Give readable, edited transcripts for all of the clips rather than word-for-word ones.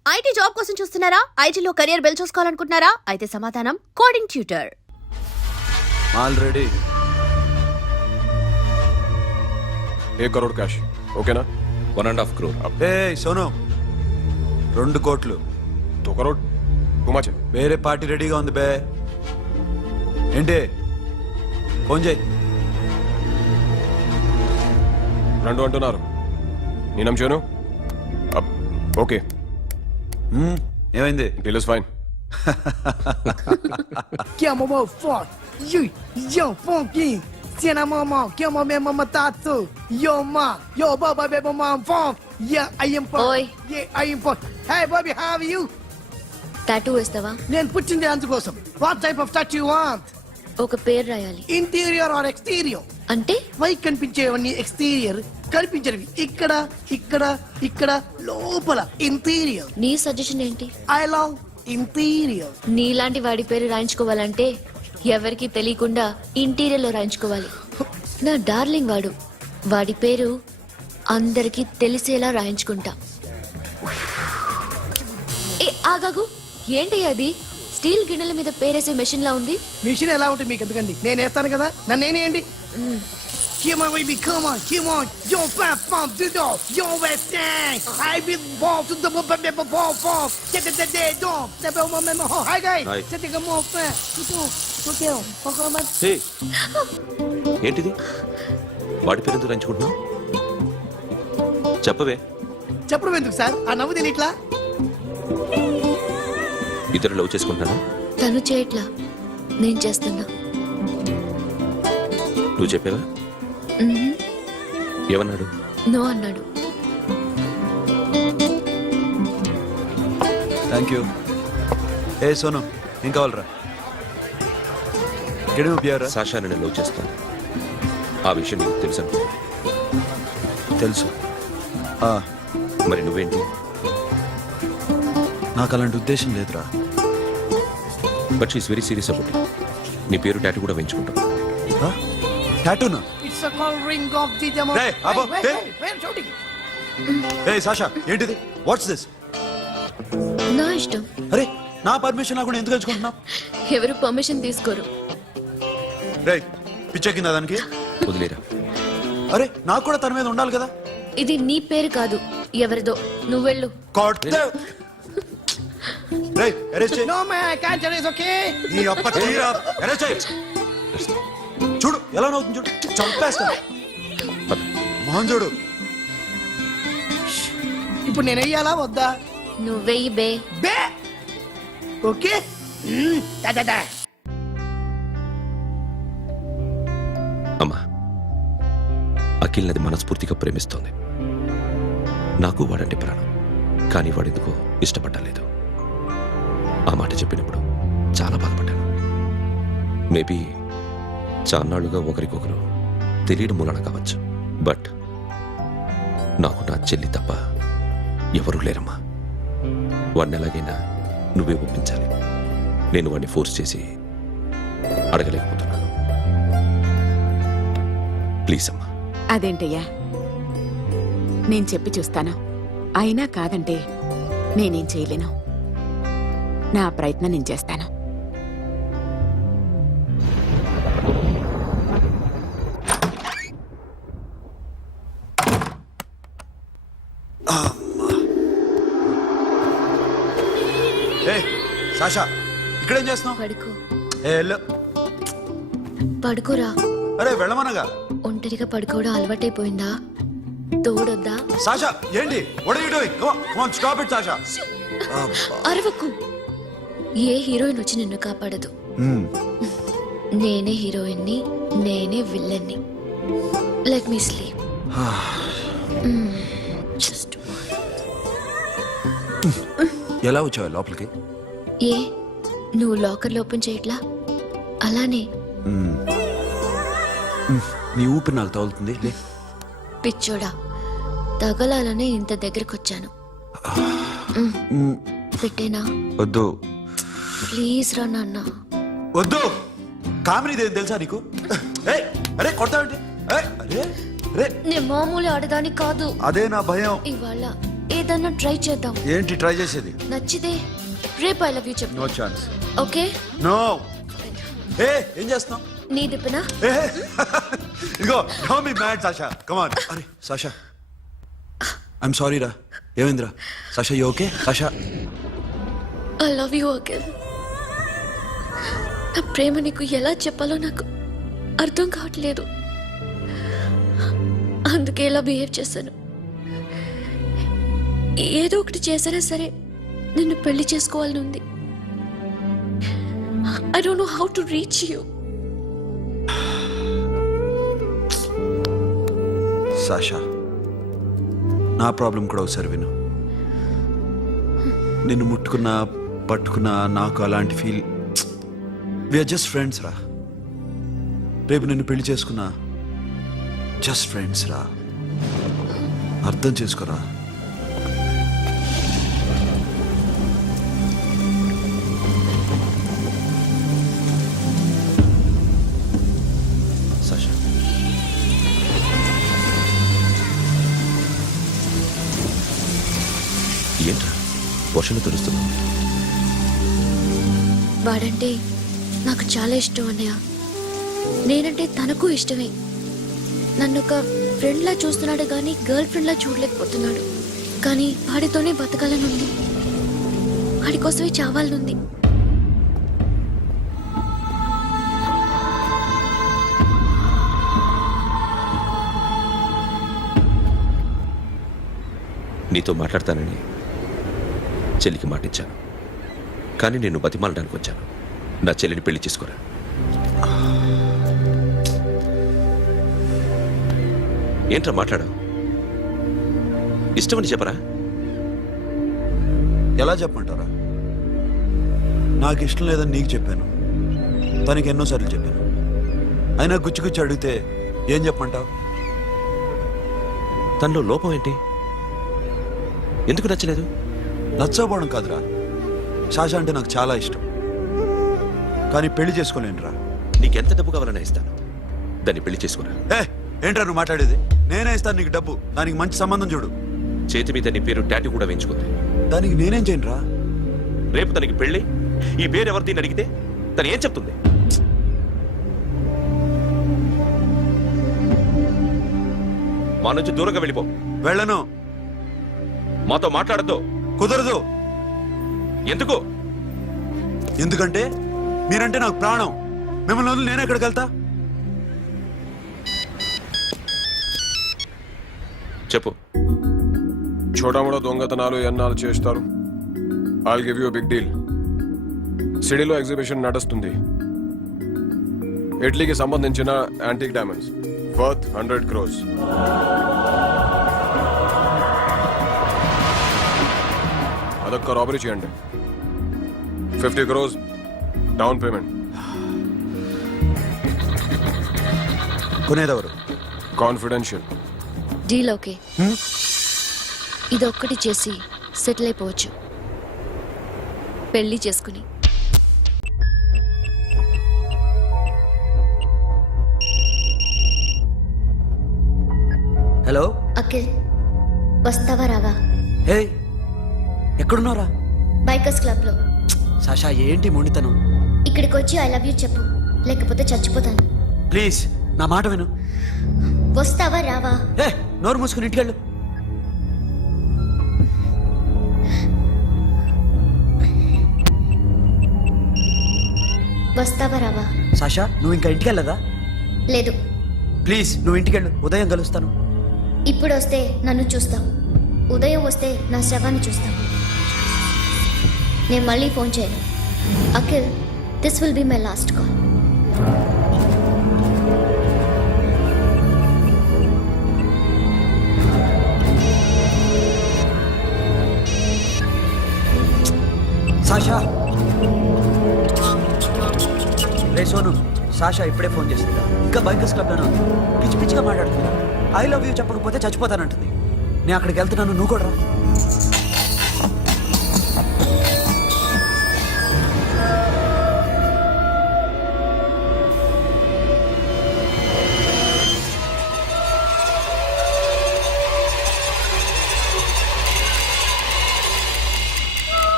IT job కోసం చూస్తున్నారా? ఐటీలో కెరియర్ బిల్డ్ చూసుకోవాలనుకుంటున్నారా? అయితే సమాధానం coding tutor. Already 1 crore cash. ఓకేనా? 1.5 crore. ఏ సోను 2 కోట్లు 2 crore టూ మచ్. వేరే పార్టీ రెడీగా ఉంది బే. ఏంటి ఫోన్ చేయి. 2 అంటున్నారు. నీ నమ్మును. ఓకే, ఏమైంది? Deal is fine. Que é mamão forte, yo funky, cena mamão, que é mamão mamão tatu, yo ma, yo baba beba mamão funk, yeah I am funk, Oi. yeah I am funk. Hey Bobby, how are you? Tattoo వేస్తావా? నేను పుట్టింది అందుకోసం. What type of tattoo you want? ఒక పేరు రాయాలి. Interior or exterior? అంటే పై కనిపించేవన్నీ exterior, కనిపించేవి ఇక్కడ ఇక్కడ ఇక్కడ లోపల ఇంటీరియర్. నీ సజెషన్ ఏంటి? I love interior. నీలాంటి వాడి పేరు రాయించుకోవాలంటే ఎవరికి తెలియకుండా ఇంటీరియర్ లో రాయించుకోవాలి. నా డార్లింగ్ వాడు, వాడి పేరు అందరికి తెలిసేలా రాయించుకుంటా. ఏ ఆగాగు, ఏంటి అది? స్టీల్ గిన్నెల మీద పేరేసే మెషిన్ లా ఉంది. మిషన్ ఎలా ఉంటుంది మీకు ఎందుకండి? నేను వేస్తాను కదా, నన్ను నేనేయండి. Come on, baby, come on, come on. Yo, fat pump, do do. Yo, West End. I will ball to the ball, ball. Get the day, dog. Never remember. Hi, guys. Hi. Set the more fat. Okay, okay. హే, ఏంటిది? వాడి పేరు ఎందుకు రంచుకుంటున్నావు? చెప్పవే. చెప్పడం ఎందుకు sir? ఆ నవ్వు తిని ఇట్లా. ఇద్దరు లవ్ చేసుకుంటాను. తను చేయట్లా, నేను చేస్తున్నా. నువ్వు చెప్పావా? ఏమన్నాడు? నో అన్నాడు. Thank you. ఏ సోను ఏం కావాలరా? గడిమి బియారా? సాషా నేను లవ్ చేస్తాను. ఆ విషయం నీకు తెలుసు అనుకో. తెలుసు. మరి నువ్వేంటి? నాకు అలాంటి ఉద్దేశం లేదురా. But she's very serious about it. నీ పేరు టాటూ కూడా వేయించుకుంటాం. టాటూనా? It's a call ring of the demo. Hey, Abo, hey. Wait, shouting. A Sasha ఏంటిది? What's this? నా ఇష్టం. అరే నా పర్మిషన్ లేకుండా ఎందుకు ఎంచుకుంటున్నావు? ఎవరు పర్మిషన్ తీసుకోరు. రే పిచ్చెక్కిందా దానికి? వదిలేరా. అరే నాకు కూడా తన మీద ఉండాలి కదా. ఇది నీ పేరు కాదు, ఎవరిదో. నువ్వెళ్ళు. రేయ్ అరెస్ట్ చేయి. No man, I can't tell you, it's okay? నీ అప్ప తీరా అరెస్ట్ చేయి. చూడు ఎలా నవ్వుతుంది చూడు. చంపేస్తా. మోహన్ చూడు. ఇప్పుడు నేను వెయ్యాలా వద్దా? నువ్వెయ్యి బే. బే ఓకే. దా అమ్మా, అఖిల్ నది మనస్ఫూర్తిగా ప్రేమిస్తోంది. నాకు వాడంటే ప్రాణం, కానీ వాడెందుకో ఇష్టపడలేదు. ఆ మాట చెప్పినప్పుడు చాలా బాధపడ్డాను. మేబీ చాన్నాళ్లుగా ఒకరికొకరు తెలియడం మూలన కావచ్చు. బట్ నాకు నా చెల్లి తప్ప ఎవరూ లేరమ్మా. వాడిని ఎలాగైనా నువ్వే ఒప్పించాలి. నేను వాడిని ఫోర్స్ చేసి అడగలేకపోతున్నాను. ప్లీజ్ అమ్మా. అదేంటయ్యా, నేను చెప్పి చూస్తాను. అయినా కాదంటే నేనేం చేయలేను. నా ప్రయత్నం నేను చేస్తాను. ఏ సాషా ఇక్కడేం చేస్తున్నావు? పడుకో. ఏ వెళ్ళు. పడుకోరా. అరే వెళ్ళమనగా. ఒంటరిగా పడుకోవడం అలవాటైపోయిందా? తోడొద్దా? సాషా ఏంటి? What are you doing? Come on stop it Sasha. అరవకు. ఏ హీరోయిన్ వచ్చి నిన్ను కాపాడదు. నేనే హీరోయిన్ని, నేనే విల్లన్ని. Let me sleep. జస్ట్ ఎలా వచ్చావు లోపలికి? ఏ నువ్వు లాకర్లో ఓపెన్ చేయట్లా? అలానే. నీ ఊపిరి నాకు తగులుతుంది. లే పిచ్చోడా, తగలాలనే ఇంత దగ్గరకొచ్చాను. పెట్టేనా? వద్దు ప్లీజ్ రా నాన్న. వద్దు. కామెడీ తెలుసా నీకు? అరే కొడతావంటే? నేను మామూలు ఆడదాని కాదు. అదే నా భయం. ఇవాళ ఏదన్నా ట్రై చేద్దాం. ఏంటి ట్రై చేసేది? నచ్చితే రేపు ఐ లవ్ యూ చెప్పు. No chance. Okay no. ఏ ఏం చేస్తున్నావు? నీ దిప్పునా? ఏ ఇదిగో don't be mad Sasha. Come on. అరే సాషా ఐఎమ్ సారీ రా. ఏమైందిరా? Sasha you okay? Sasha I love you Akhil. నా ప్రేమ నీకు ఎలా చెప్పాలో నాకు అర్థం కావట్లేదు. అందుకే ఇలా బిహేవ్ చేశాను. ఏదో ఒకటి చేసినా సరే నిన్ను పెళ్లి చేసుకోవాలని ఉంది. I don't know how to reach you. Sasha నా ప్రాబ్లం కూడా ఒకసారి విను. నిన్ను ముట్టుకున్నా పట్టుకున్నా నాకు అలాంటి ఫీల్. వీఆర్ జస్ట్ ఫ్రెండ్స్ రా. రేపు నిన్ను పెళ్లి చేసుకున్నా జస్ట్ ఫ్రెండ్స్ రా. అర్థం చేసుకోరా. సాషా ఏంట్రా వర్షంలో తెలుస్తున్నావు? వాడంటే నాకు చాలా ఇష్టం అన్నయ్య. నేనంటే తనకు ఇష్టమే. నన్ను ఒక ఫ్రెండ్లా చూస్తున్నాడు కానీ గర్ల్ ఫ్రెండ్లా చూడలేకపోతున్నాడు. కానీ వాడితోనే బతకాలని ఉంది. వాడి కోసమే చావాలనుంది. నీతో మాట్లాడతానని చెల్లికి మాటిచ్చాను, కానీ నేను బతిమాలడానికి వచ్చాను. నా చెల్లిని పెళ్లి చేసుకోరా. ఏంట్రా మాట్లాడావు? ఇష్టమని చెప్పరా? ఎలా చెప్పమంటారా? నాకు ఇష్టం లేదని నీకు చెప్పాను, తనకి ఎన్నోసార్లు చెప్పాను. అయినా గుచ్చి గుచ్చి అడిగితే ఏం చెప్పమంటావు? తనలో లోపం ఏంటి? ఎందుకు నచ్చలేదు? నచ్చకపోవడం కాదురా, శాష అంటే నాకు చాలా ఇష్టం, కానీ పెళ్లి చేసుకోలేనురా. నీకెంత డబ్బు కావాలన్నా ఇస్తాను, దాన్ని పెళ్లి చేసుకోరా. ఏంట్రా నువ్వు మాట్లాడేది? నేనే ఇస్తాను నీకు డబ్బు, దానికి మంచి సంబంధం చూడు. చేతి మీద నీ పేరు టాటూ కూడా వేయించుకుంది. దానికి నేనేం చేయనురా? రేపు తనకి పెళ్ళి ఈ పేరు ఎవరిది అడిగితే తను ఏం చెప్తుంది? మా నుంచి దూరంగా వెళ్ళిపో. వెళ్ళను. మాతో మాట్లాడద్దు. కుదరదు. ఎందుకు? ఎందుకంటే మీరంటే నాకు ప్రాణం. మిమ్మల్ని వదిలి నేను ఎక్కడికి వెళ్తా? చెప్పు. చోటామోడా దొంగతనాలు ఎన్నాళ్ళు చేస్తారు? I'll give you big deal. సిటీలో ఎగ్జిబిషన్ నడుస్తుంది. ఇటలీకి సంబంధించిన యాంటిక్ డైమండ్స్ వర్త్ 100 crores. అదొక్క రాబరీ చేయండి. 50 crores down payment. కొనేదెవరు? Confidential. Deal okay. ఇదొక్కటి చేసి సెటిల్ అయిపోవచ్చు, పెళ్లి చేసుకుని. హలో అఖిల్, వస్తావా రావా? హే ఎక్కడున్నారా? బైకర్స్ క్లబ్ లో. సాషా ఏంటి మొండితనం? ఇక్కడికి వచ్చి ఐ లవ్ యూ చెప్పు, లేకపోతే చచ్చిపోతాను. ప్లీజ్ నా మాట విను. వస్తావా రావా? హే నోరు మూసుకుని ఇంటికెళ్ళు. వస్తావా రావా? సాషా నువ్వు ఇంకా ఇంటికెళ్ళదా? లేదు. ప్లీజ్ నువ్వు ఇంటికెళ్ళు, ఉదయం కలుస్తాను. ఇప్పుడు వస్తే నన్ను చూస్తావు, ఉదయం వస్తే నా శవాన్ని చూస్తావు. నేను మళ్ళీ ఫోన్ చేయను. Akhil, this will be my last call. Sasha ray Sonu, Sasha ఇప్పుడే ఫోన్ చేసిందా? ఇంకా బైకర్స్ క్లబ్లోనే ఉంది. పిచ్చి పిచ్చిగా మాట్లాడుతుందా? ఐ లవ్ యూ చెప్పకపోతే చచ్చిపోతానంటుంది. నేను అక్కడికి వెళ్తున్నాను, నువ్వు కూడా రా.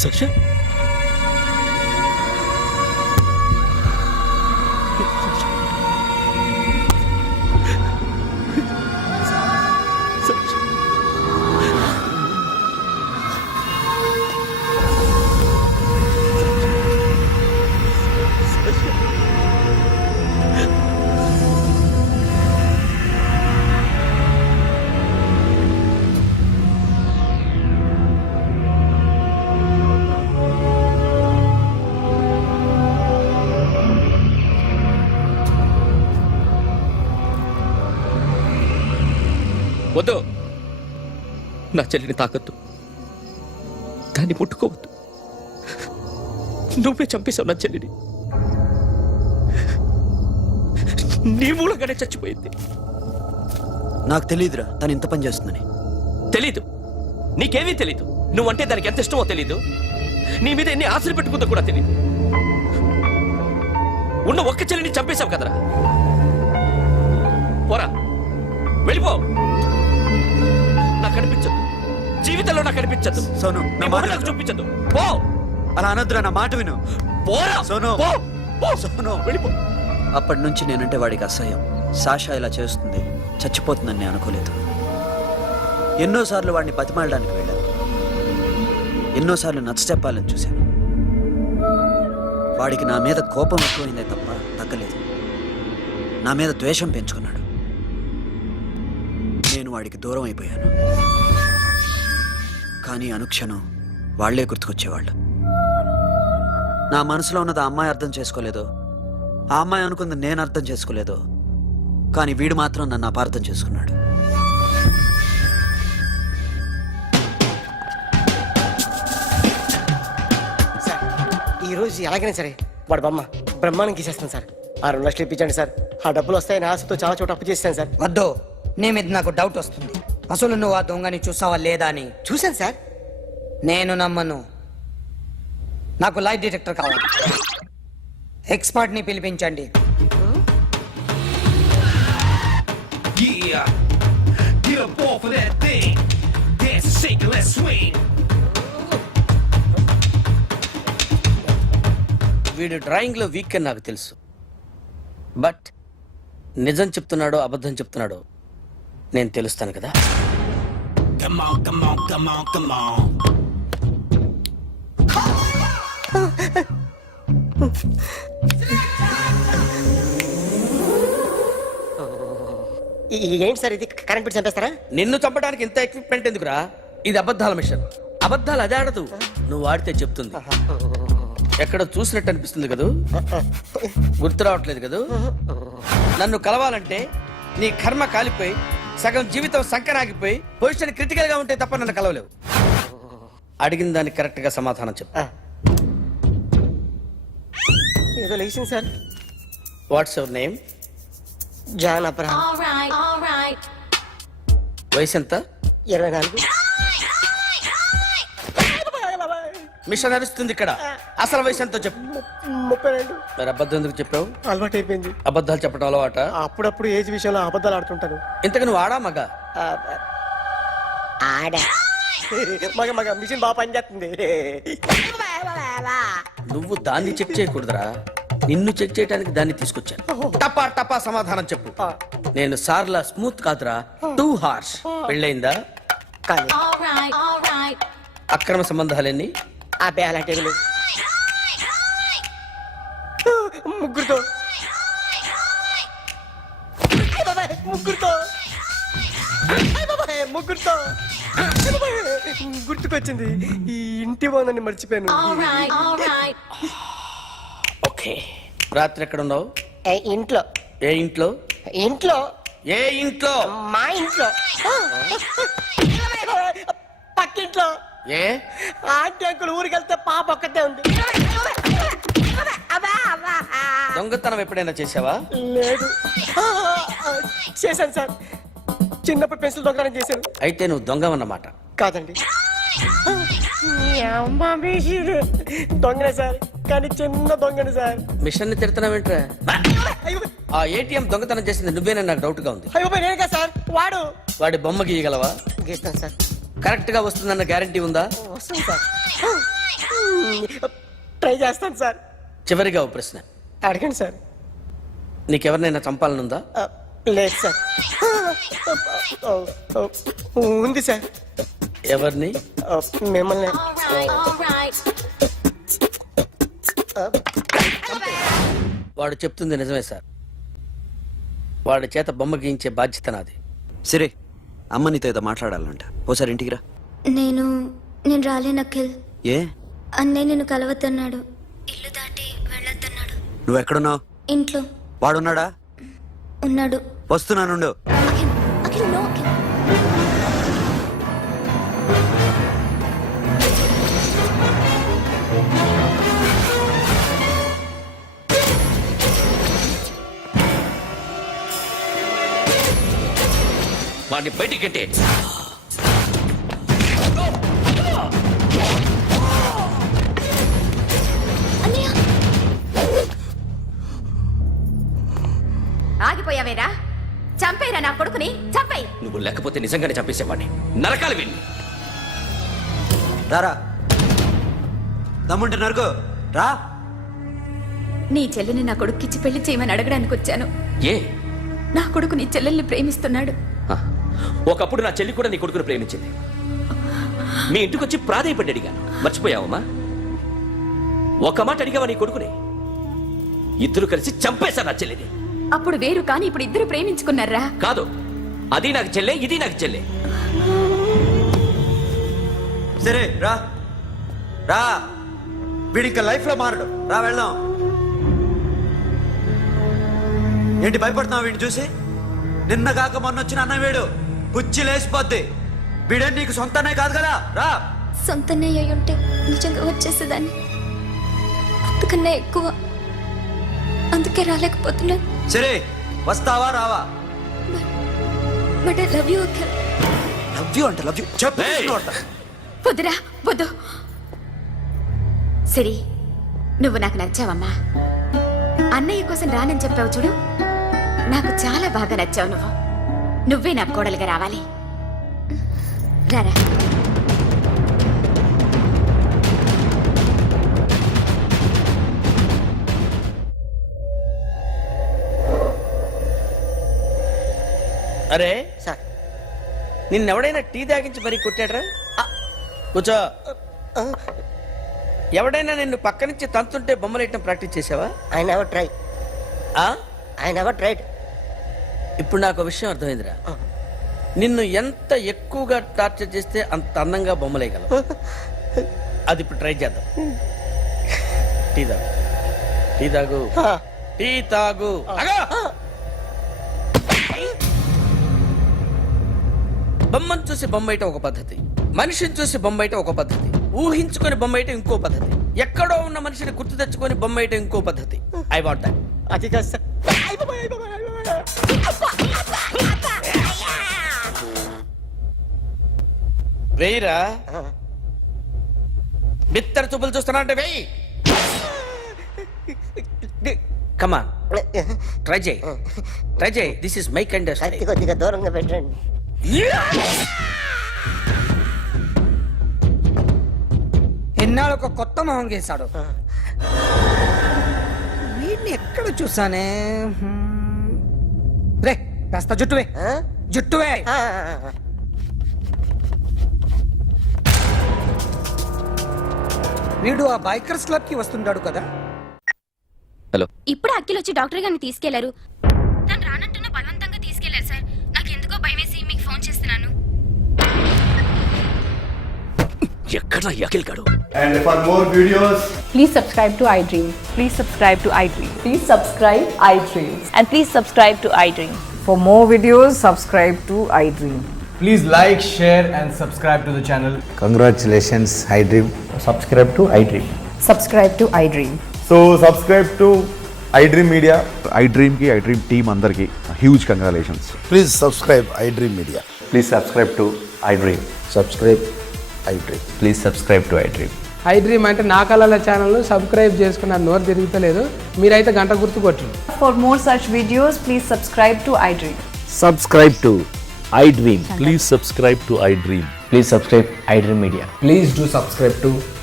సాషా వద్దు, నా చెల్లిని తాకద్దు, దాన్ని ముట్టుకోవద్దు. నువ్వే చంపేశావు నా చెల్లిని. నీ మూలంగానే చచ్చిపోయింది. నాకు తెలియదురా తను ఇంత పని చేస్తుందని. తెలీదు, నీకేమీ తెలీదు. నువ్వంటే దానికి ఎంత ఇష్టమో తెలీదు. నీ మీద ఎన్ని ఆశలు పెట్టుకుందో కూడా తెలీదు. ఉన్న ఒక్క చెల్లిని చంపేశావు కదరా. పోరా, వెళ్ళిపో. నాకు కనిపించదు, జీవితంలో నాకు కనిపించదు. సోను, నా మాట విను. చూపించదు. పో. అలా అనొద్దురా, నా మాట విను. పోరా. సోను. పో. పో. సోను. వెళ్ళిపో. అప్పటి నుంచి నేనంటే వాడికి అసహ్యం. సాషా ఇలా చేస్తుంది, చచ్చిపోతుందని నేను అనుకోలేదు. ఎన్నోసార్లు వాడిని బతిమాలడానికి వెళ్ళాను, ఎన్నోసార్లు నచ్చ చెప్పాలని చూశాను. వాడికి నా మీద కోపం ఎక్కువైందే తప్ప తగ్గలేదు. నా మీద ద్వేషం పెంచుకున్నాడు. నేను వాడికి దూరం అయిపోయాను. కానీ అనుక్షణం వాళ్లే గుర్తుకొచ్చేవాళ్ళు. నా మనసులో ఉన్నది ఆ అమ్మాయి అర్థం చేసుకోలేదో, ఆ అమ్మాయి అనుకుంది నేను అర్థం చేసుకోలేదో, కానీ వీడు మాత్రం నన్ను అపార్థం చేసుకున్నాడు. సార్ ఈరోజు ఎలాగైనా సరే వాడు బొమ్మ బ్రహ్మాండం గీసేస్తాను సార్. ఆ 2 లక్షలు ఇప్పించండి సార్. ఆ డబ్బులు వస్తాయని ఆశతో చాలా చోట అప్పు చేస్తాను సార్. వద్దు, నీ మీద నాకు డౌట్ వస్తుంది. అసలు నువ్వు ఆ దొంగని చూసావా లేదా అని. చూశాను సార్. నేను నమ్మను. నాకు లైట్ డిటెక్టర్ కావాలి. ఎక్స్పర్ట్ ని పిలిపించండి. Yeah, get up off of that thing. Dance and shake and let's swing. వీడు డ్రాయింగ్లో వీక్ అని నాకు తెలుసు. బట్ నిజం చెప్తున్నాడో అబద్ధం చెప్తున్నాడో నేను తెలుస్తాను కదా. Come on, come on, come on, come on. ఏంటి సార్ ఇది, కరెంట్ బిల్ చంపేస్తారా? నిన్ను చంపడానికి ఇంత ఎక్విప్మెంట్ ఎందుకురా? ఇది అబద్ధాల మిషన్. అబద్ధాలు అదే ఆడదు, నువ్వు ఆడితే చెప్తుంది. ఎక్కడ చూసినట్టు అనిపిస్తుంది కదూ, గుర్తు రావట్లేదు కదూ. నన్ను కలవాలంటే నీ కర్మ కాలిపోయి సగం జీవితం సంకరాగిపోయి పొజిషన్ క్రిటికల్ గా ఉంటే తప్ప నన్ను కలవలేవు. అడిగిన దానికి కరెక్ట్ గా సమాధానం చెప్పు. ఏదో లేచింది sir. What's your name? John Abraham. వయసు ఎంత? 24. మిషన్ నడుస్తుంది ఇక్కడ. అసలు వయసు ఎంతో చెప్పు. 32. మరి అబద్ధం ఎందుకు చెప్పావు? అలవాటు అయిపోయింది. అబద్ధాలు చెప్పడం అలవాట? అప్పుడప్పుడు ఏజ్ విషయంలో అబద్ధాలు ఆడుతుంటాను. ఇంతకు నువ్వు ఆడా మగ? ఆడా. మగ మిషన్ బాగా పనిచేస్తుంది. నువ్వు దాన్ని చెక్ చేయకూడదురా, నిన్ను చెక్ చేయడానికి దాన్ని తీసుకొచ్చాను. టపా టపా సమాధానం చెప్పు. నేను సార్లా స్మూత్ కాదురా, టూ హార్ష్. పెళ్ళయిందా? కానీ అక్రమ సంబంధాలన్నీ? అబ్బే అలాంటి ఏమీ లేవు. ముగ్గురుతో ముగ్గురుతో ముగ్గురుతో గుర్తుకొచ్చింది. ఈ ఇంటి బాగుందని మర్చిపోయాను. ఓకే. రాత్రి ఎక్కడ ఉన్నావు? ఇంట్లో. ఏ ఇంట్లో? ఇంట్లో. ఏ ఇంట్లో? మా ఇంట్లో. పక్కింట్లో. ఏ ఆంటీ అంకుల్ ఊరికి వెళ్తే పాప ఒక్కతే ఉంది. దొంగతనం ఎప్పుడైనా చేసావా? లేదు. చేశాను సార్, చిన్నప్పుడు పెన్సిల్ దొంగతనం చేశాను. అయితే నువ్వు దొంగవన్నమాట. కాదండి, దొంగనే సార్, కానీ చిన్న దొంగని సార్. మిషన్ ని తిడుతున్నావేంట్రా? ఆ ఏటీఎం దొంగతనం చేసింది నువ్వేనని నాకు డౌట్ గా ఉంది. అయ్యో నేనే సార్. వాడి బొమ్మ గీయగలవా? గీస్తాను సార్. కరెక్ట్ గా వస్తుందన్న గ్యారంటీ ఉందా? వస్తుంది సార్. ట్రై చేస్తాను సార్. చివరిగా ఓ ప్రశ్న, అడగండి సార్. నీకెవరినైనా చంపాలనుందా? లేదు సార్. ఉంది సార్. ఎవరిని? మిమ్మల్ని. వాడు చెప్తుంది నిజమే సార్. వాడి చేత బొమ్మ గీయించే బాధ్యత నాది. సరే, అమ్మ నీతో ఏదో మాట్లాడాలంట. ఓసారి ఇంటికి రా. నేను రాలేను అఖిల్. ఏ? అన్నయ్య నిన్ను కలవద్దన్నాడు. ఇల్లు దాటి వెళ్ళొద్దన్నాడు. నువ్వు ఎక్కడున్నావు? ఇంట్లో వాడున్నాడా? ఉన్నాడు. వస్తున్నానుండు. అఖిల్, అఖిల్, నో అఖిల్. వాడిని బయటికి గంటే. అన్నయ్య, ఆగిపోయావేరా? చంపేరా నా కొడుకుని, చంపేయ్. నువ్వు లేకపోతే నిజంగానే చంపేసేవాడిని. నరకాలి వీడిని. రారా, దమ్ముంటే నరుకు రా. నీ చెల్లిని నా కొడుక్కిచ్చి పెళ్లి చేయమని అడగడానికి వచ్చాను. ఏ? నా కొడుకు నీ చెల్లెల్ని ప్రేమిస్తున్నాడు. హ, ఒకప్పుడు నా చెల్లి కూడా నీ కొడుకును ప్రేమించింది. మీ ఇంటికి వచ్చి ప్రాధాయపడి అడిగాను. మర్చిపోయావమ్మా? ఒక మాట అడిగావా నీ కొడుకుని? ఇద్దరు కలిసి చంపేశా నా చెల్లిని. అప్పుడు వేరు, కానీ ఇప్పుడు ఇద్దరు ప్రేమించుకున్నారా? కాదు, అది నాకు చెల్లె, ఇది నాకు చెల్లె. సరే రా రా, వీడి ఇంకా లైఫ్ లో మారడు. రా వెళ్దాం. ఏంటి భయపడుతున్నావు వీడిని చూసి? నిన్న కాక మొన్న వచ్చిన అన్న వీడు పుచ్చి లేచిపోద్ది. వీడే నీకు సొంతనే కాదు కదా. రా. సొంతన్నయ్య అయి ఉంటే నిజంగా వచ్చేసేదాన్ని. అంతకన్నా ఎక్కువ. అందుకే రాలేకపోతున్నాను. సరే, వస్తావా రావా? But I love you Akhil. Love you అంటే లవ్ యూ చెప్పు. వద్దురా, వద్దు. సిరి, నువ్వు నాకు నచ్చావమ్మా. అన్నయ్య కోసం రానని చెప్పావు చూడు, నాకు చాలా బాగా నచ్చావు నువ్వు. నువ్వే నాకు కోడలుగా రావాలి. రారా. అరే సార్, నిన్నెవడైనా టీ తాగించి మరీ కొట్టాడ్రా? కూర్చో. ఎవడైనా నిన్ను పక్క నుంచి తంతుంటే బొమ్మలేయటం ప్రాక్టీస్ చేసావా? I never try. I never tried. ఇప్పుడు నాకు విషయం అర్థమైందిరా. నిన్ను ఎంత ఎక్కువగా టార్చర్ చేస్తే అంత అందంగా బొమ్మలేయగలవు. అది ఇప్పుడు ట్రై చేద్దాం. టీ తాగు, టీ తాగు, టీ తాగు. బొమ్మను చూసి బొమ్మేయటం ఒక పద్ధతి, మనిషిని చూసి బొమ్మేయటం ఒక పద్ధతి, ఊహించుకొని బొమ్మేయటం ఇంకో పద్ధతి, ఎక్కడో ఉన్న మనిషిని గుర్తు తెచ్చుకొని బొమ్మేయటం ఇంకో పద్ధతి. I want that. అది కాదు సార్. వేయిరా. బిత్తర చూపులు చూస్తున్నా అంటే వేయి. కమాన్, ట్రై చేయి, ట్రై చేయి. This is my kind. కొద్దిగా దూరంగా పెట్టండి. ఎన్నాళ్ళు ఒక కొత్త మొహం గీశాడు. వీడిని ఎక్కడ చూసానే? రే, కాస్త జుట్టువే, జుట్టువే. వీడు ఆ బైకర్స్ క్లబ్ కి వస్తుంటాడు కదా. హలో. ఇప్పుడు అఖిల్ వచ్చి డాక్టర్ గారిని తీసుకెళ్లారు. తను రానంటున్న బలవంతంగా తీసుకెళ్లారు సార్. నాకు ఎందుకో భయమేసి మీకు ఫోన్ చేస్తున్నాను. ఎక్కడ అఖిల్ గాడు? And for more videos, please subscribe to iDream. Please subscribe to iDream. Please subscribe iDream. And please subscribe to iDream. For more videos, subscribe to iDream. please like, share and subscribe to the channel. Congratulations, iDream. Subscribe to iDream. Subscribe to iDream. So subscribe to iDream Media. iDream కి iDream team అందరికి huge congratulations. Please subscribe iDream Media. Please subscribe to iDream. Subscribe iDream. Please subscribe to iDream. iDream అంటే నా కళల channel subscribe చేసుకున్న నోరు తిరుగుతలేదు. మీరైతే గంట గుర్తు కొట్టండి. For more such videos, please subscribe to iDream. Subscribe to iDream. Please subscribe to iDream. Please subscribe iDream Media. Please do subscribe to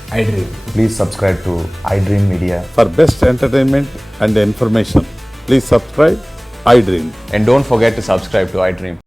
iDream. Please subscribe to iDream Media. For best entertainment and information, please subscribe iDream. And don't forget to subscribe to iDream.